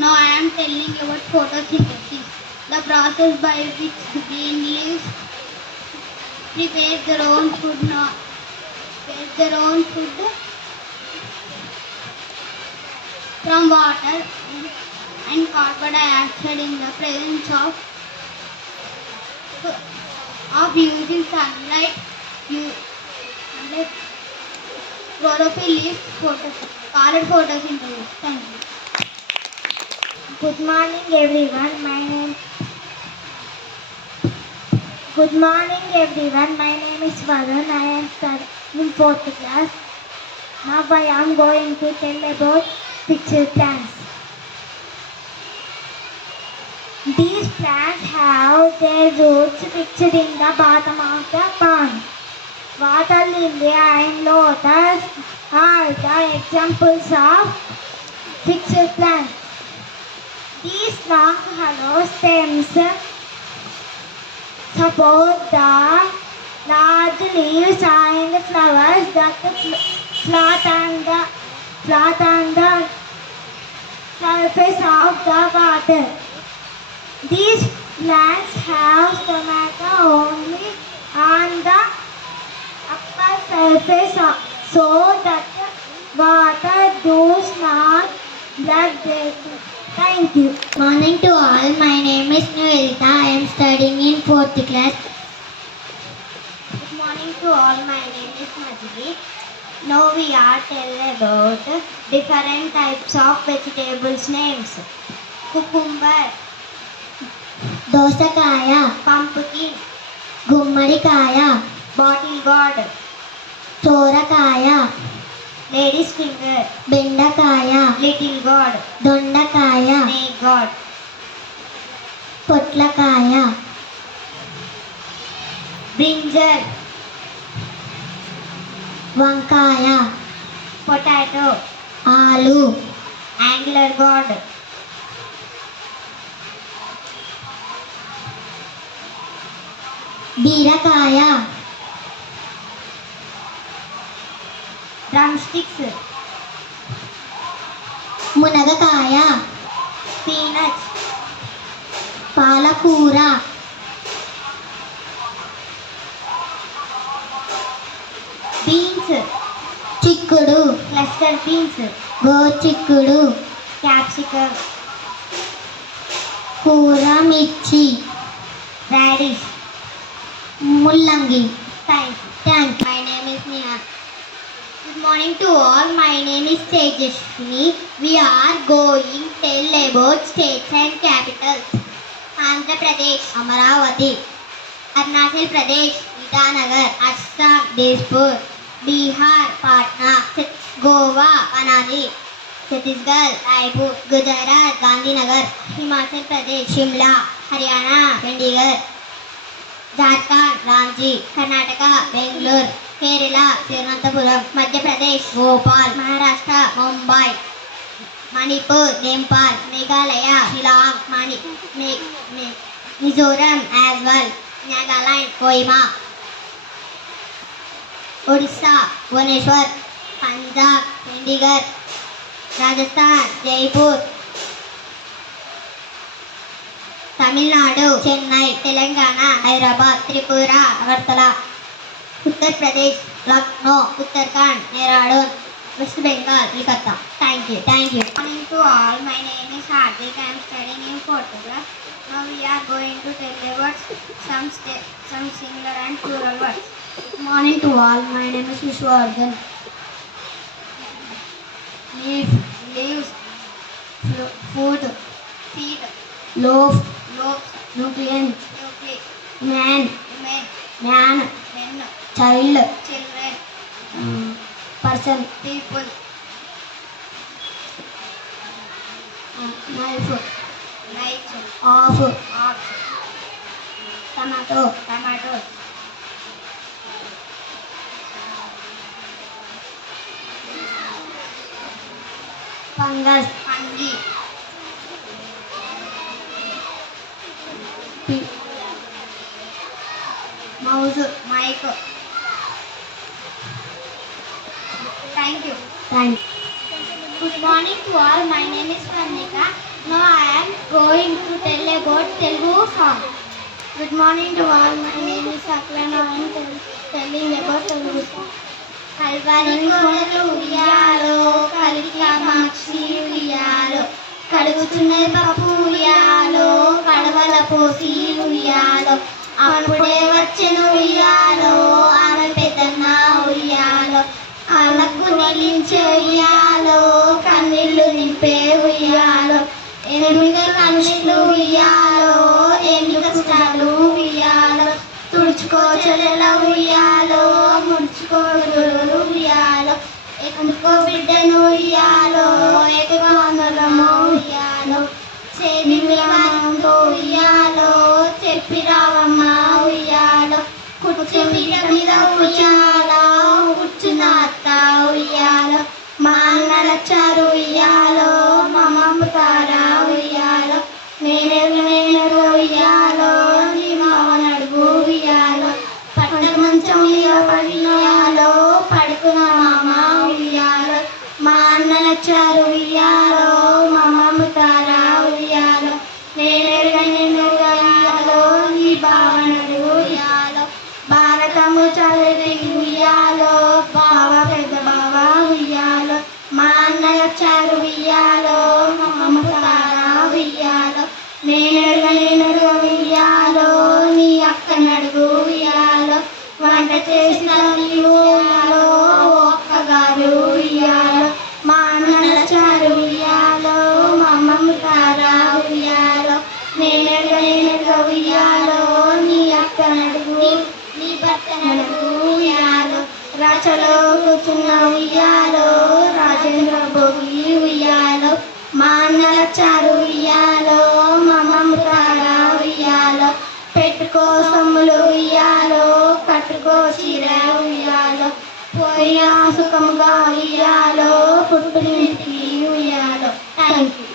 Now I am telling about photosynthesis, the process by which green leaves prepare their own food, from water and carbon dioxide in the presence of using sunlight. Sunlight chlorophyll is called photosynthesis. Thank you. Good morning everyone. Good morning everyone. My name is Varun. I am studying in fourth class. Now I am going to tell about picture plants. These plants have their roots fixed in the bottom of the pond. Water lily and lotus are the examples of fixed plants. These long hollow stems support the large leaves and flowers that float on the surface of the water. These plants have stomata only on the upper surface so that water does not blood them. Thank you. Morning to all. My name is Nuelita. I am studying in fourth class. Good morning to all. My name is Majidi. Now we are telling about different types of vegetables names. Cucumber, Dosakaya, pumpkin, Gummadikaya, bottle gourd, Sorakaya, lady's finger, Bendakaya, little gourd, Dondakaya, snake gourd, Potlakaya, brinjal, Vankaya, potato, Alu, angler gourd, Birakaya, drumsticks, Munagakaya, peanuts, Palakura, beans, Chikkudu, cluster beans, Gochikkudu, capsicum, Kura Michi, radish. Mullangi. Thank you. Thank you. My name is Neha. Good morning to all. My name is Tejaswini. We are going to tell about states and capitals. Andhra Pradesh, Amaravati. Arunachal Pradesh, Itanagar. Assam, Dispur. Bihar, Patna. Goa, Panaji. Chhattisgarh, Raipur. Gujarat, Gandhinagar. Himachal Pradesh, Shimla. Haryana, Chandigarh. Jharkhand, Ranchi. Karnataka, Bangalore. Kerala, Thiruvananthapuram. Madhya Pradesh, Bhopal. Maharashtra, Mumbai. Manipur, Nepal. Meghalaya, Shillong. Mizoram as well. Nagaland, Kohima. Odisha, Bhubaneswar. Punjab, Chandigarh. Rajasthan, Jaipur. Tamil Nadu, Chennai. Telangana, Hyderabad. Tripura, Agartala. Uttar Pradesh, Lucknow. Uttarakhand, Dehradun. West Bengal, Kolkata. Thank you. Good morning to all. My name is Hardik. I am studying in fourth class. Now we are going to tell about some singular and plural words. Good morning to all. My name is Vishwardhan. Leaves, food, seed, Loaf, loaves, nutrient, nuclei, man, women, man, men, child, children, person, people, knife, knives, off, ox, tomato, tomatoes, fungus, fungi, mouse. mic. Thank you. Thank. Good morning to all. My name is Pranika. Now I am going to tell about Telugu song. Good morning to all. My name is Aklana. I am telling about Telugu song. Calvary కోడలు ఉయ్యాలో కలికి కామాక్షి ఉయ్యాలో కడుగుతున్నది పప్పు ఉయ్యాలో కడవల పోసి ఉయ్యాలో అప్పుడే వచ్చెను ఉయ్యాలో ఆమె పెద్దన్న ఉయ్యాలో కళ్ళకు నిలించే ఉయ్యాలో కన్నీళ్లు నింపే ఉయ్యాలో ఎనిమిది కన్నీళ్లు ఉయ్యాలో ఎన్ని కష్టాలు ఉయ్యాలో తుడుచుకో చెల్లెల ఉయ్యాలో ముడుచుకో ఉయ్యాలో ఎక్కువ బిడ్డను ఉయ్యాలో ఎక్కువ అందరము ఉయ్యాలో చేతి విమానంతో ఉయ్యాలో చెప్పి రావమ్మ ఉయ్యాలో కుర్చీ మీద ఉయ్యాలో కూర్చున్న అత్త ఉయ్యాలో మా అన్నలచ్చారు ఉయ్యాలో మా మమ్మతారా ఉయ్యాలో నేను ఉయ్యాలో నీ మావ నడుగు ఉయ్యాలో పట్ట మంచం మీద ఉయ్యాలో పడుకున్న మామ ఉయ్యాలో మా అన్నలచ్చారు ఉయ్యాలో మా మమ్మతారా ఉయ్యాలో నేను ఉయ్యాలో నీ బావ నడుగు ఉయ్యాలో భారతము చదివి ఉయ్యాలో బావ పెద్ద బావ ఉయ్యాలో మా అన్నలచ్చారు ఉయ్యాలో మా మమ్మతారా ఉయ్యాలో నేను ఉయ్యాలో నీ అక్క నడుగు ఉయ్యాలో వంట చేసిన నీవు ఉయ్యాలో ఒక్కగారు ఉయ్యాలో మా అన్నలచ్చారు ఉయ్యాలో మా అమ్మమ్మ ఉయ్యాలో నేను ఉయ్యాలో నీ అక్క నడుగు నీ భర్త నడుగు ఉయ్యాలో రాచలో కూర్చున్న ఉయ్యాలో రాజేంద్ర భోగి ఉయ్యాలో మా అన్నలచ్చారు ఉయ్యాలో మా మమ్మతారా ఉయ్యాలో పెట్టుకో సొమ్ములు ఉయ్యాలో కట్టుకో చీర ఉయ్యాలో పోయినా సుఖముగా ఉయ్యాలో పుట్టినింటికి ఉయ్యాలో. Thank you.